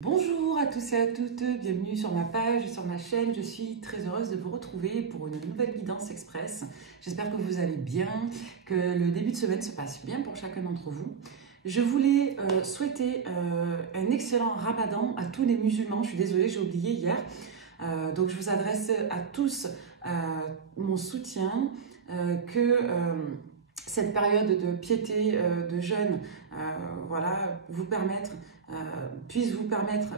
Bonjour à tous et à toutes, bienvenue sur ma page, sur ma chaîne. Je suis très heureuse de vous retrouver pour une nouvelle guidance express. J'espère que vous allez bien, que le début de semaine se passe bien pour chacun d'entre vous. Je voulais souhaiter un excellent Ramadan à tous les musulmans. Je suis désolée, j'ai oublié hier. Donc je vous adresse à tous mon soutien, que cette période de piété, de jeûne, voilà, puisse vous permettre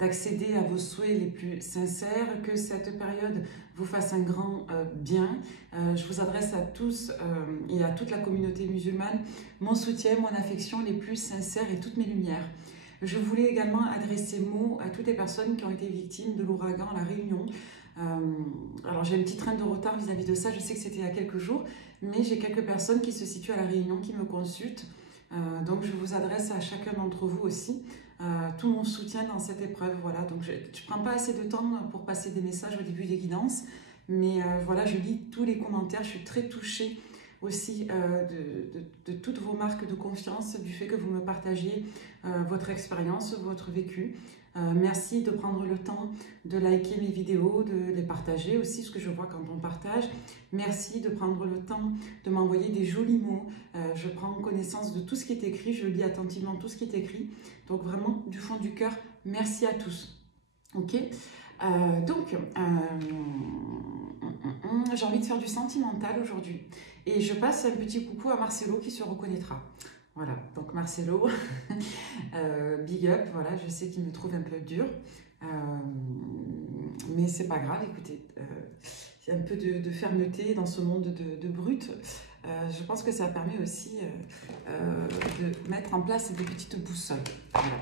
d'accéder à vos souhaits les plus sincères, que cette période vous fasse un grand bien. Je vous adresse à tous et à toute la communauté musulmane mon soutien, mon affection les plus sincères et toutes mes lumières. Je voulais également adresser mot à toutes les personnes qui ont été victimes de l'ouragan à La Réunion. Alors j'ai un petit train de retard vis-à-vis de ça, je sais que c'était il y a quelques jours, mais j'ai quelques personnes qui se situent à La Réunion qui me consultent. Donc je vous adresse à chacun d'entre vous aussi tout mon soutien dans cette épreuve. Voilà, donc je ne prends pas assez de temps pour passer des messages au début des guidances, mais voilà, je lis tous les commentaires, je suis très touchée aussi de toutes vos marques de confiance, du fait que vous me partagiez votre expérience, votre vécu. Merci de prendre le temps de liker mes vidéos, de les partager aussi, ce que je vois quand on partage. Merci de prendre le temps de m'envoyer des jolis mots. Je prends connaissance de tout ce qui est écrit, je lis attentivement tout ce qui est écrit. Donc vraiment, du fond du cœur, merci à tous. Ok, j'ai envie de faire du sentimental aujourd'hui. Et je passe un petit coucou à Marcelo qui se reconnaîtra. Voilà, donc Marcelo, big up, voilà, je sais qu'il me trouve un peu dur, mais c'est pas grave, écoutez, il y a un peu de fermeté dans ce monde de brut. Je pense que ça permet aussi de mettre en place des petites boussoles. Voilà,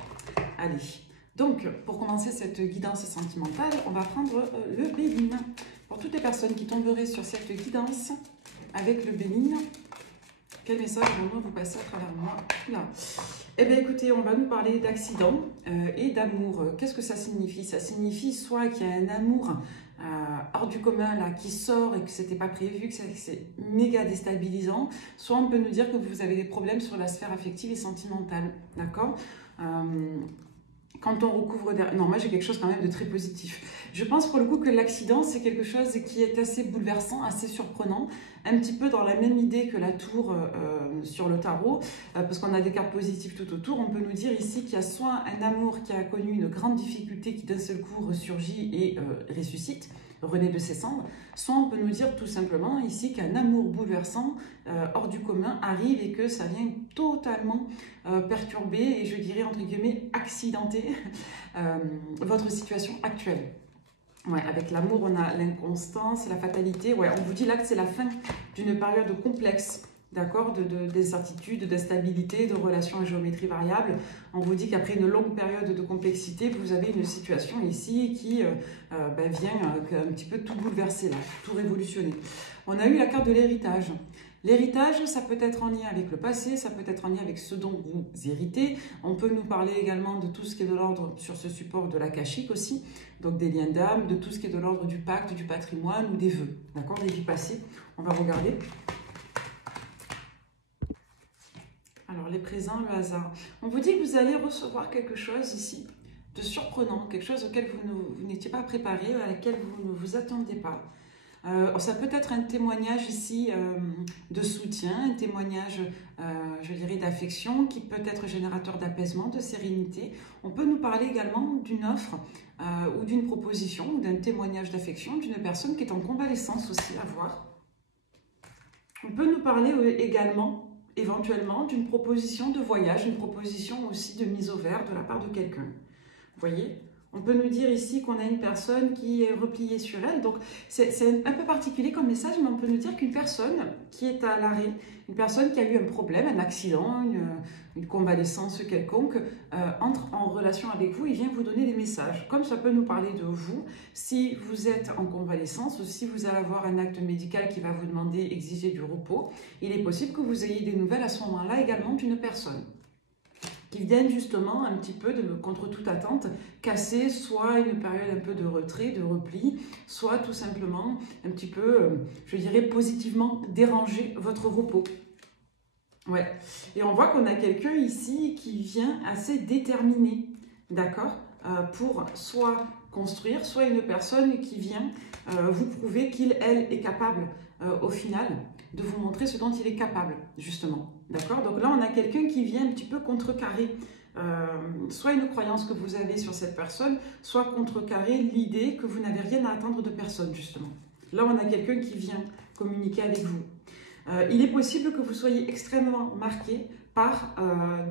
allez. Donc, pour commencer cette guidance sentimentale, on va prendre le Béline. Pour toutes les personnes qui tomberaient sur cette guidance avec le Béline, quel message vraiment vous passez à travers moi là? Eh bien écoutez, on va nous parler d'accident et d'amour. Qu'est-ce que ça signifie? Ça signifie soit qu'il y a un amour hors du commun là qui sort et que c'était pas prévu, que c'est méga déstabilisant, soit on peut nous dire que vous avez des problèmes sur la sphère affective et sentimentale, d'accord? Quand on recouvre... Non, moi j'ai quelque chose quand même de très positif. Je pense pour le coup que l'accident, c'est quelque chose qui est assez bouleversant, assez surprenant, un petit peu dans la même idée que la tour sur le tarot, parce qu'on a des cartes positives tout autour. On peut nous dire ici qu'il y a soit un amour qui a connu une grande difficulté qui d'un seul coup ressurgit et ressuscite, renaît de ses cendres, soit on peut nous dire tout simplement ici qu'un amour bouleversant, hors du commun, arrive et que ça vient totalement perturber et je dirais entre guillemets accidenter votre situation actuelle. Ouais, avec l'amour, on a l'inconstance, la fatalité. Ouais, on vous dit là que c'est la fin d'une période complexe, d'accord, d'incertitude, d'instabilité, de relations à géométrie variable. On vous dit qu'après une longue période de complexité, vous avez une situation ici qui vient un petit peu tout bouleverser, là, tout révolutionner. On a eu la carte de l'héritage. L'héritage, ça peut être en lien avec le passé, ça peut être en lien avec ce dont vous héritez. On peut nous parler également de tout ce qui est de l'ordre sur ce support de l'akashique aussi, donc des liens d'âme, de tout ce qui est de l'ordre du pacte, du patrimoine ou des vœux, d'accord, des vies passées. On va regarder. Alors, les présents, le hasard. On vous dit que vous allez recevoir quelque chose ici de surprenant, quelque chose auquel vous n'étiez pas préparé, à laquelle vous ne vous attendez pas. Ça peut être un témoignage ici de soutien, un témoignage, je dirais, d'affection, qui peut être générateur d'apaisement, de sérénité. On peut nous parler également d'une offre ou d'une proposition ou d'un témoignage d'affection d'une personne qui est en convalescence aussi à voir. On peut nous parler également, éventuellement, d'une proposition de voyage, une proposition aussi de mise au vert de la part de quelqu'un. Vous voyez ? On peut nous dire ici qu'on a une personne qui est repliée sur elle. Donc, c'est un peu particulier comme message, mais on peut nous dire qu'une personne qui est à l'arrêt, une personne qui a eu un problème, un accident, une convalescence quelconque, entre en relation avec vous et vient vous donner des messages. Comme ça peut nous parler de vous, si vous êtes en convalescence ou si vous allez avoir un acte médical qui va vous demander, exiger du repos, il est possible que vous ayez des nouvelles à ce moment-là également d'une personne qui viennent justement un petit peu, contre toute attente, casser soit une période un peu de retrait, de repli, soit tout simplement un petit peu, je dirais, positivement déranger votre repos. Ouais, et on voit qu'on a quelqu'un ici qui vient assez déterminé, d'accord, pour soit construire, soit une personne qui vient vous prouver qu'il, elle, est capable, au final, de vous montrer ce dont il est capable, justement. D'accord? Donc là, on a quelqu'un qui vient un petit peu contrecarrer soit une croyance que vous avez sur cette personne, soit contrecarrer l'idée que vous n'avez rien à attendre de personne, justement. Là, on a quelqu'un qui vient communiquer avec vous. Il est possible que vous soyez extrêmement marqué par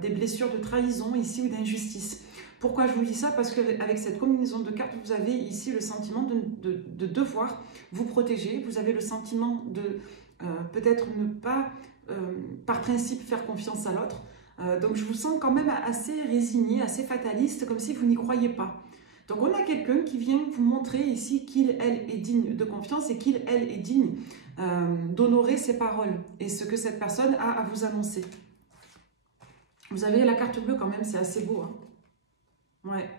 des blessures de trahison ici ou d'injustice. Pourquoi je vous dis ça? Parce qu'avec cette combinaison de cartes, vous avez ici le sentiment de devoir vous protéger. Vous avez le sentiment de peut-être ne pas, par principe, faire confiance à l'autre. Donc je vous sens quand même assez résigné, assez fataliste, comme si vous n'y croyez pas. Donc on a quelqu'un qui vient vous montrer ici qu'il, elle, est digne de confiance et qu'il, elle, est digne d'honorer ses paroles et ce que cette personne a à vous annoncer. Vous avez la carte bleue quand même, c'est assez beau. Hein. Ouais.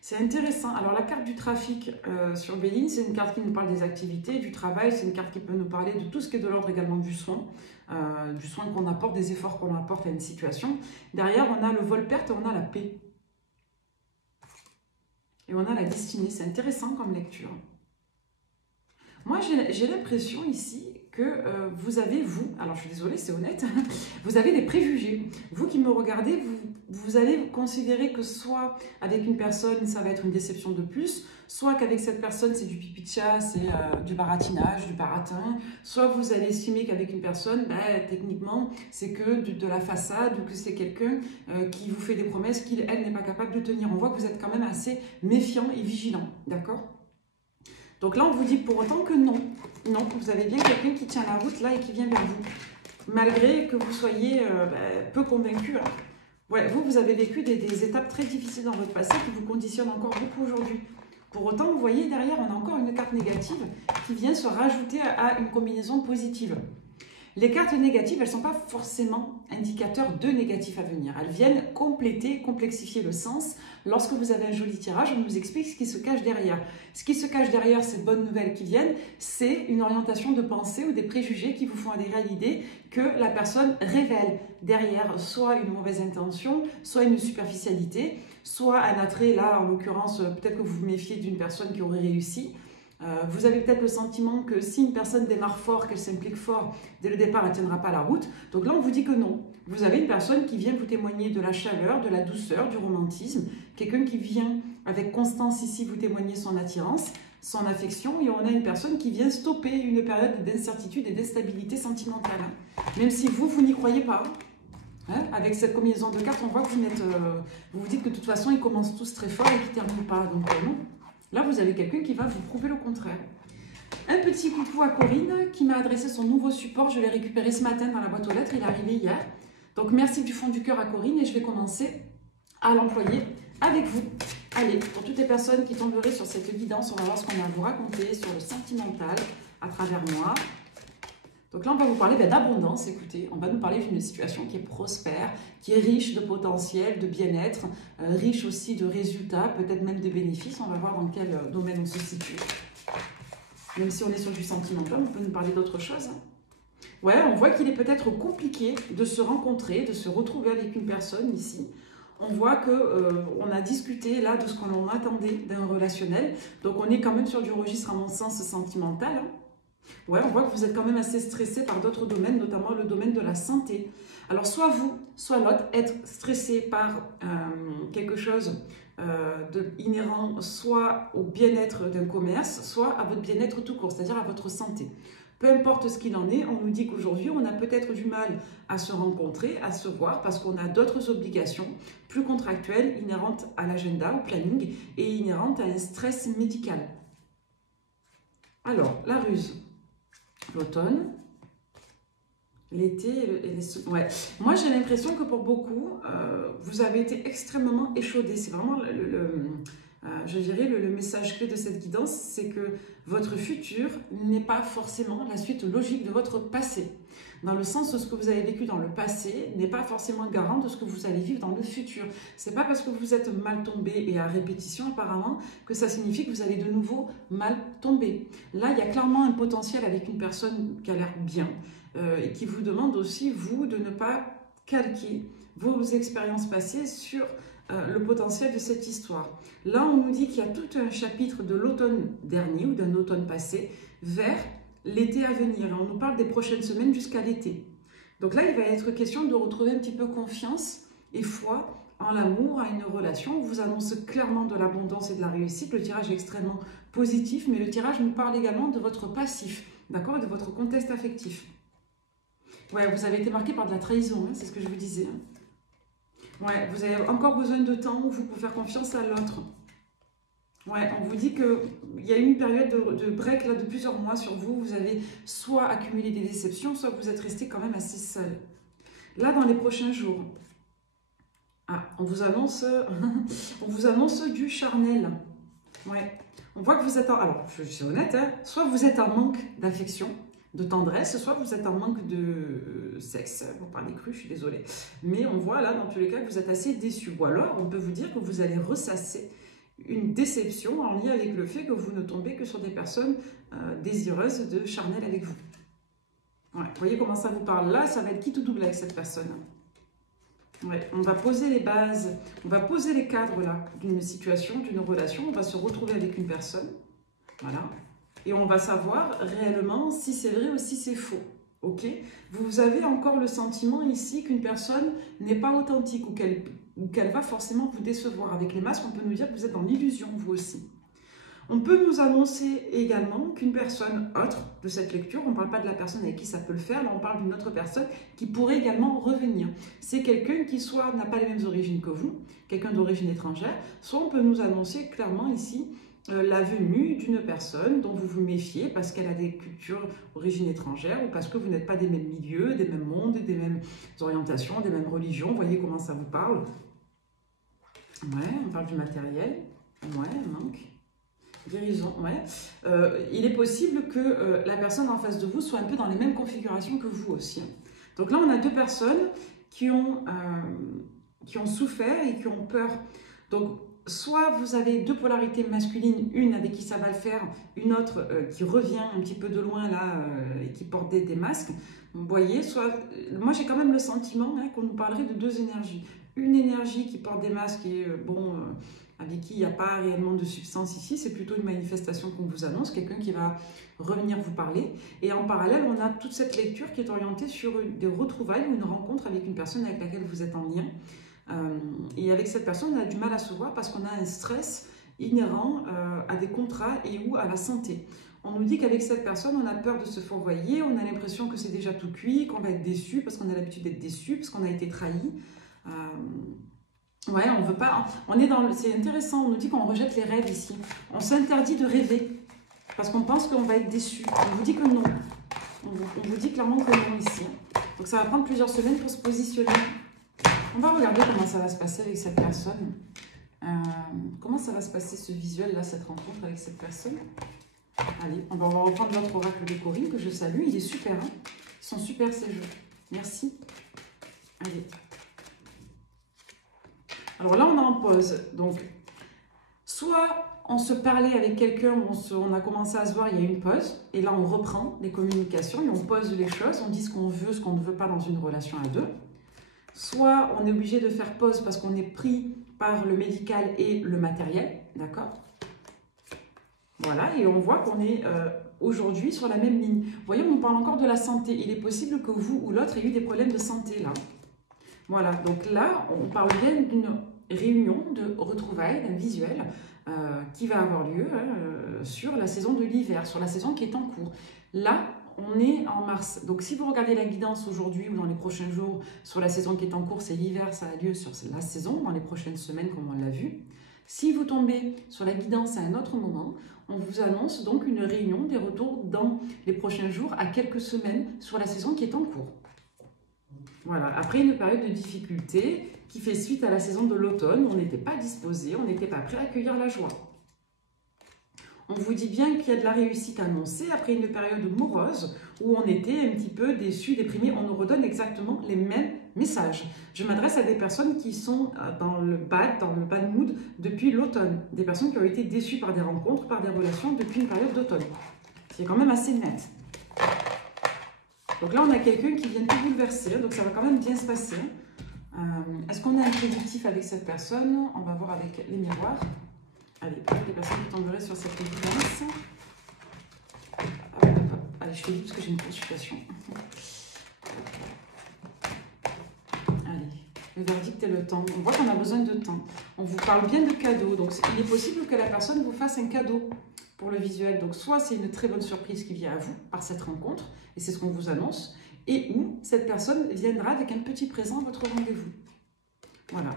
C'est intéressant. Alors la carte du trafic sur Béline, c'est une carte qui nous parle des activités, du travail, c'est une carte qui peut nous parler de tout ce qui est de l'ordre également du soin qu'on apporte, des efforts qu'on apporte à une situation. Derrière, on a le vol-perte et on a la paix. Et on a la destinée. C'est intéressant comme lecture. Moi, j'ai l'impression ici que vous avez, alors je suis désolée, c'est honnête, vous avez des préjugés. Vous qui me regardez, vous allez considérer que soit avec une personne, ça va être une déception de plus, soit qu'avec cette personne, c'est du pipi de chat, c'est du baratinage, du baratin, soit vous allez estimer qu'avec une personne, techniquement, c'est que de la façade, ou que c'est quelqu'un qui vous fait des promesses qu'il, elle, n'est pas capable de tenir. On voit que vous êtes quand même assez méfiant et vigilant, d'accord ? Donc là, on vous dit pour autant que non. Non, vous avez bien quelqu'un qui tient la route là et qui vient vers vous. Malgré que vous soyez peu convaincu. Hein. Ouais, vous avez vécu des étapes très difficiles dans votre passé qui vous conditionnent encore beaucoup aujourd'hui. Pour autant, vous voyez, derrière, on a encore une carte négative qui vient se rajouter à une combinaison positive. Les cartes négatives, elles ne sont pas forcément indicateurs de négatifs à venir. Elles viennent compléter, complexifier le sens. Lorsque vous avez un joli tirage, on vous explique ce qui se cache derrière. Ce qui se cache derrière ces bonnes nouvelles qui viennent, c'est une orientation de pensée ou des préjugés qui vous font adhérer à l'idée que la personne révèle derrière soit une mauvaise intention, soit une superficialité, soit un attrait, là en l'occurrence, peut-être que vous vous méfiez d'une personne qui aurait réussi. Vous avez peut-être le sentiment que si une personne démarre fort, qu'elle s'implique fort, dès le départ, elle ne tiendra pas la route. Donc là, on vous dit que non. Vous avez une personne qui vient vous témoigner de la chaleur, de la douceur, du romantisme. Quelqu'un qui vient avec constance ici vous témoigner son attirance, son affection. Et on a une personne qui vient stopper une période d'incertitude et d'instabilité sentimentale. Même si vous n'y croyez pas. Hein, avec cette combinaison de cartes, on voit que vous vous dites que de toute façon, ils commencent tous très fort et qu'ils ne terminent pas. Donc non. Là, vous avez quelqu'un qui va vous prouver le contraire. Un petit coucou à Corinne qui m'a adressé son nouveau support. Je l'ai récupéré ce matin dans la boîte aux lettres. Il est arrivé hier. Donc, merci du fond du cœur à Corinne et je vais commencer à l'employer avec vous. Allez, pour toutes les personnes qui tomberaient sur cette guidance, on va voir ce qu'on a à vous raconter sur le sentimental à travers moi. Donc là, on va vous parler d'abondance. Écoutez, on va nous parler d'une situation qui est prospère, qui est riche de potentiel, de bien-être, riche aussi de résultats, peut-être même de bénéfices. On va voir dans quel domaine on se situe. Même si on est sur du sentimental, on peut nous parler d'autre chose. Hein. Ouais, on voit qu'il est peut-être compliqué de se rencontrer, de se retrouver avec une personne ici. On voit qu'on a discuté là de ce qu'on attendait d'un relationnel. Donc on est quand même sur du registre, à mon sens, sentimental. Hein. Ouais, on voit que vous êtes quand même assez stressé par d'autres domaines, notamment le domaine de la santé. Alors, soit vous, soit l'autre, être stressé par quelque chose inhérent soit au bien-être d'un commerce, soit à votre bien-être tout court, c'est-à-dire à votre santé. Peu importe ce qu'il en est, on nous dit qu'aujourd'hui, on a peut-être du mal à se rencontrer, à se voir, parce qu'on a d'autres obligations plus contractuelles, inhérentes à l'agenda, au planning, et inhérentes à un stress médical. Alors, la ruse. L'automne, l'été et les... Ouais. Moi, j'ai l'impression que pour beaucoup, vous avez été extrêmement échaudés. C'est vraiment, je dirais, le message clé de cette guidance, c'est que votre futur n'est pas forcément la suite logique de votre passé. Dans le sens où ce que vous avez vécu dans le passé n'est pas forcément garant de ce que vous allez vivre dans le futur. C'est pas parce que vous êtes mal tombé et à répétition apparemment que ça signifie que vous allez de nouveau mal tomber. Là, il y a clairement un potentiel avec une personne qui a l'air bien et qui vous demande aussi, vous, de ne pas calquer vos expériences passées sur le potentiel de cette histoire. Là, on nous dit qu'il y a tout un chapitre de l'automne dernier ou d'un automne passé vers l'été à venir. Et on nous parle des prochaines semaines jusqu'à l'été. Donc là, il va être question de retrouver un petit peu confiance et foi en l'amour, à une relation. On vous annonce clairement de l'abondance et de la réussite. Le tirage est extrêmement positif, mais le tirage nous parle également de votre passif, d'accord, et de votre contexte affectif. Ouais, vous avez été marqué par de la trahison, hein, c'est ce que je vous disais. Hein. Ouais, vous avez encore besoin de temps pour faire confiance à l'autre. Ouais, on vous dit qu'il y a eu une période de break là, de plusieurs mois sur vous. Vous avez soit accumulé des déceptions, soit vous êtes resté quand même assez seul. Là, dans les prochains jours, on vous annonce du charnel. Ouais. On voit que vous êtes en... Alors, je suis honnête, hein, soit vous êtes en manque d'affection, de tendresse, soit vous êêtes en manque de sexe. Vous parlez cru, je suis désolée. Mais on voit là, dans tous les cas, que vous êtes assez déçu. Ou alors, on peut vous dire que vous allez ressasser une déception en lien avec le fait que vous ne tombez que sur des personnes désireuses de charnel avec vous. Ouais. Vous voyez comment ça vous parle? Là, ça va être quitte ou double avec cette personne. Ouais, on va poser les bases, on va poser les cadres là d'une situation, d'une relation. On va se retrouver avec une personne, voilà, et on va savoir réellement si c'est vrai ou si c'est faux. Ok? Vous avez encore le sentiment ici qu'une personne n'est pas authentique ou qu'elle va forcément vous décevoir. Avec les masques, on peut nous dire que vous êtes dans l'illusion, vous aussi. On peut nous annoncer également qu'une personne autre de cette lecture, on ne parle pas de la personne avec qui ça peut le faire, là on parle d'une autre personne qui pourrait également revenir. C'est quelqu'un qui soit n'a pas les mêmes origines que vous, quelqu'un d'origine étrangère, soit on peut nous annoncer clairement ici la venue d'une personne dont vous vous méfiez parce qu'elle a des cultures d'origine étrangère ou parce que vous n'êtes pas des mêmes milieux, des mêmes mondes, des mêmes orientations, des mêmes religions. Vous voyez comment ça vous parle? Ouais, on parle du matériel. Ouais, manque. Guérison, ouais. Il est possible que la personne en face de vous soit un peu dans les mêmes configurations que vous aussi. Donc là, on a deux personnes qui ont souffert et qui ont peur. Donc, soit vous avez deux polarités masculines, une avec qui ça va le faire, une autre qui revient un petit peu de loin là et qui porte des masques. Vous voyez, soit moi j'ai quand même le sentiment qu'on nous parlerait de deux énergies. Une énergie qui porte des masques et avec qui il n'y a pas réellement de substance ici, c'est plutôt une manifestation qu'on vous annonce, quelqu'un qui va revenir vous parler. Et en parallèle, on a toute cette lecture qui est orientée sur des retrouvailles ou une rencontre avec une personne avec laquelle vous êtes en lien. Et avec cette personne, on a du mal à se voir parce qu'on a un stress inhérent à des contrats et ou à la santé. On nous dit qu'avec cette personne, on a peur de se fourvoyer, on a l'impression que c'est déjà tout cuit, qu'on va être déçu parce qu'on a l'habitude d'être déçu, parce qu'on a été trahi. Ouais, on veut pas. On est dans. C'est intéressant. On nous dit qu'on rejette les rêves ici. On s'interdit de rêver parce qu'on pense qu'on va être déçu. On vous dit que non. On vous dit clairement que non ici. Donc ça va prendre plusieurs semaines pour se positionner. On va regarder comment ça va se passer avec cette personne. Comment ça va se passer ce visuel là, cette rencontre avec cette personne. Allez, on va reprendre notre oracle de Corinne que je salue. Il est super. Hein, ils sont super ces jeux. Merci. Allez. Alors là, on est en pause. Donc, soit on se parlait avec quelqu'un, on a commencé à se voir, il y a une pause. Et là, on reprend les communications et on pose les choses. On dit ce qu'on veut, ce qu'on ne veut pas dans une relation à deux. Soit on est obligé de faire pause parce qu'on est pris par le médical et le matériel. D'accord? Voilà, et on voit qu'on est aujourd'hui sur la même ligne. Vous voyez, on parle encore de la santé. Il est possible que vous ou l'autre ait eu des problèmes de santé là. Voilà, donc là, on parle bien d'une réunion de retrouvailles, d'un visuel qui va avoir lieu sur la saison de l'hiver, sur la saison qui est en cours. Là, on est en mars. Donc, si vous regardez la guidance aujourd'hui ou dans les prochains jours sur la saison qui est en cours, c'est l'hiver, ça a lieu sur la saison, dans les prochaines semaines, comme on l'a vu. Si vous tombez sur la guidance à un autre moment, on vous annonce donc une réunion des retours dans les prochains jours à quelques semaines sur la saison qui est en cours. Voilà, après une période de difficulté qui fait suite à la saison de l'automne, on n'était pas disposé, on n'était pas prêt à accueillir la joie. On vous dit bien qu'il y a de la réussite annoncée après une période morose où on était un petit peu déçus, déprimés. On nous redonne exactement les mêmes messages. Je m'adresse à des personnes qui sont dans le bad mood depuis l'automne. Des personnes qui ont été déçues par des rencontres, par des relations depuis une période d'automne. C'est quand même assez net. Donc là, on a quelqu'un qui vient tout bouleverser, donc ça va quand même bien se passer. Est-ce qu'on a un prédictif avec cette personne? On va voir avec les miroirs. Allez, les personnes qui tomberaient sur cette évidence. Allez, je fais vite parce que j'ai une consultation. Allez, le verdict et le temps. On voit qu'on a besoin de temps. On vous parle bien de cadeaux. Donc, il est possible que la personne vous fasse un cadeau pour le visuel. Donc, soit c'est une très bonne surprise qui vient à vous par cette rencontre, et c'est ce qu'on vous annonce, et ou cette personne viendra avec un petit présent à votre rendez-vous. Voilà.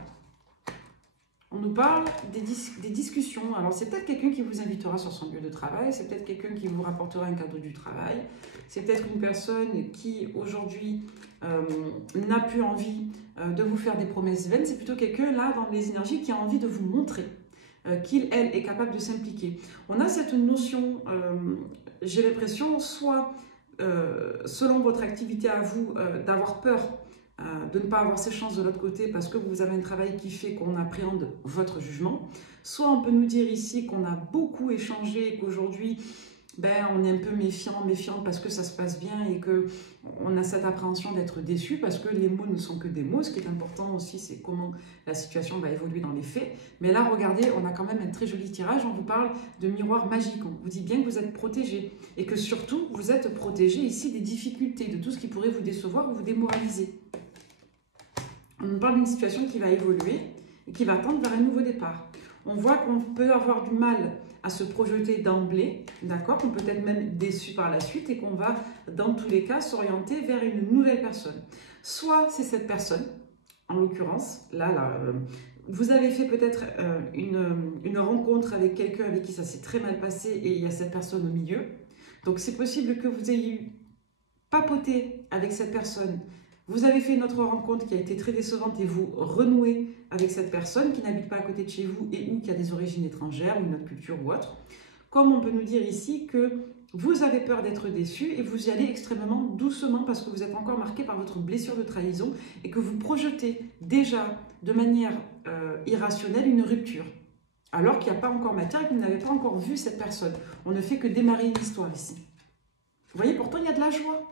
On nous parle des discussions. Alors, c'est peut-être quelqu'un qui vous invitera sur son lieu de travail, c'est peut-être quelqu'un qui vous rapportera un cadeau du travail, c'est peut-être une personne qui, aujourd'hui, n'a plus envie de vous faire des promesses vaines. C'est plutôt quelqu'un, là, dans les énergies, qui a envie de vous montrer qu'il, elle, est capable de s'impliquer. On a cette notion, j'ai l'impression, soit, selon votre activité à vous, d'avoir peur de ne pas avoir ses chances de l'autre côté parce que vous avez un travail qui fait qu'on appréhende votre jugement. Soit on peut nous dire ici qu'on a beaucoup échangé et qu'aujourd'hui, on est un peu méfiante parce que ça se passe bien et qu'on a cette appréhension d'être déçu parce que les mots ne sont que des mots. Ce qui est important aussi, c'est comment la situation va évoluer dans les faits. Mais là, regardez, on a quand même un très joli tirage. On vous parle de miroir magique. On vous dit bien que vous êtes protégé et que surtout, vous êtes protégé ici des difficultés, de tout ce qui pourrait vous décevoir ou vous démoraliser. On nous parle d'une situation qui va évoluer et qui va tendre vers un nouveau départ. On voit qu'on peut avoir du mal à se projeter d'emblée, d'accord? On peut être même déçu par la suite et qu'on va, dans tous les cas, s'orienter vers une nouvelle personne. Soit c'est cette personne, en l'occurrence, vous avez fait peut-être une rencontre avec quelqu'un avec qui ça s'est très mal passé et il y a cette personne au milieu. Donc c'est possible que vous ayez papoté avec cette personne. Vous avez fait une autre rencontre qui a été très décevante et vous renouez avec cette personne qui n'habite pas à côté de chez vous et ou qui a des origines étrangères, ou une autre culture ou autre. Comme on peut nous dire ici que vous avez peur d'être déçu et vous y allez extrêmement doucement parce que vous êtes encore marqué par votre blessure de trahison et que vous projetez déjà de manière irrationnelle une rupture. Alors qu'il n'y a pas encore matière et que vous n'avez pas encore vu cette personne. On ne fait que démarrer une histoire ici. Vous voyez, pourtant il y a de la joie.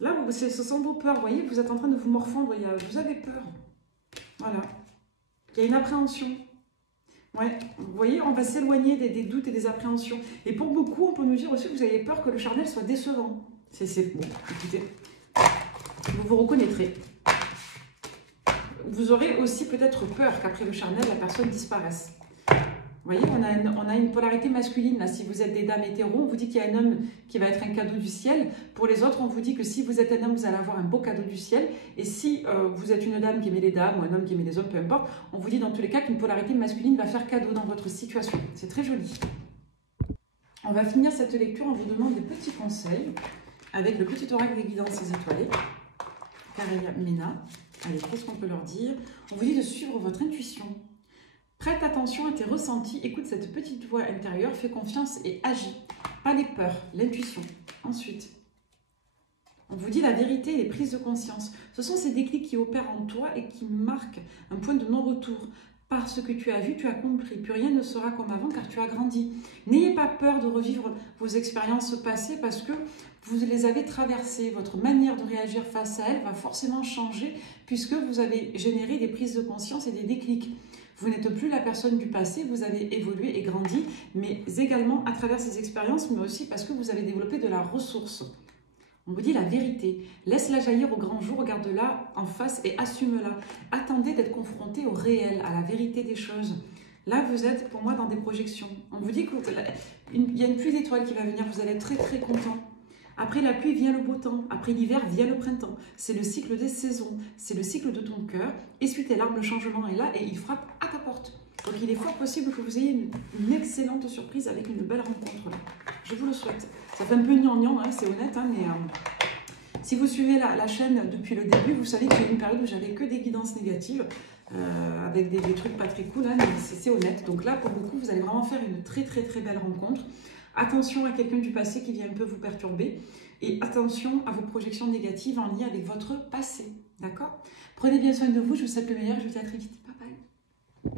Là, ce sont vos peurs, vous voyez, vous êtes en train de vous morfondre, vous avez peur. Voilà. Il y a une appréhension. Ouais, vous voyez, on va s'éloigner des doutes et des appréhensions. Et pour beaucoup, on peut nous dire aussi que vous avez peur que le charnel soit décevant. C'est bon, écoutez, vous vous reconnaîtrez. Vous aurez aussi peut-être peur qu'après le charnel, la personne disparaisse. Vous voyez, on a une polarité masculine. Là. Si vous êtes des dames hétéros, on vous dit qu'il y a un homme qui va être un cadeau du ciel. Pour les autres, on vous dit que si vous êtes un homme, vous allez avoir un beau cadeau du ciel. Et si vous êtes une dame qui aimait les dames ou un homme qui aimait les hommes, peu importe, on vous dit dans tous les cas qu'une polarité masculine va faire cadeau dans votre situation. C'est très joli. On va finir cette lecture, on vous demande des petits conseils avec le petit oracle des guidances étoilées. Caria Mena. Allez, qu'est-ce qu'on peut leur dire? On vous dit de suivre votre intuition. Prête attention à tes ressentis, écoute cette petite voix intérieure, fais confiance et agis. Pas les peurs, l'intuition. Ensuite, on vous dit la vérité et les prises de conscience. Ce sont ces déclics qui opèrent en toi et qui marquent un point de non-retour. Parce que tu as vu, tu as compris. Plus rien ne sera comme avant car tu as grandi. N'ayez pas peur de revivre vos expériences passées parce que vous les avez traversées. Votre manière de réagir face à elles va forcément changer puisque vous avez généré des prises de conscience et des déclics. Vous n'êtes plus la personne du passé, vous avez évolué et grandi, mais également à travers ces expériences, mais aussi parce que vous avez développé de la ressource. On vous dit la vérité. Laisse-la jaillir au grand jour, regarde-la en face et assume-la. Attendez d'être confronté au réel, à la vérité des choses. Là, vous êtes, pour moi, dans des projections. On vous dit qu'il y a une pluie d'étoiles qui va venir, vous allez être très très content. Après la pluie vient le beau temps, après l'hiver vient le printemps. C'est le cycle des saisons, c'est le cycle de ton cœur. Essuie tes larmes, le changement est là et il frappe à ta porte. Donc il est fort possible que vous ayez une excellente surprise avec une belle rencontre là. Je vous le souhaite. Ça fait un peu gnangnan, hein, c'est honnête, hein, mais si vous suivez la chaîne depuis le début, vous savez que j'ai eu une période où j'avais que des guidances négatives, avec des trucs pas très cool, hein, mais c'est honnête. Donc là, pour beaucoup, vous allez vraiment faire une très très très belle rencontre. Attention à quelqu'un du passé qui vient un peu vous perturber et attention à vos projections négatives en lien avec votre passé. D'accord? Prenez bien soin de vous, je vous souhaite le meilleur, je vous dis à très vite. Bye bye.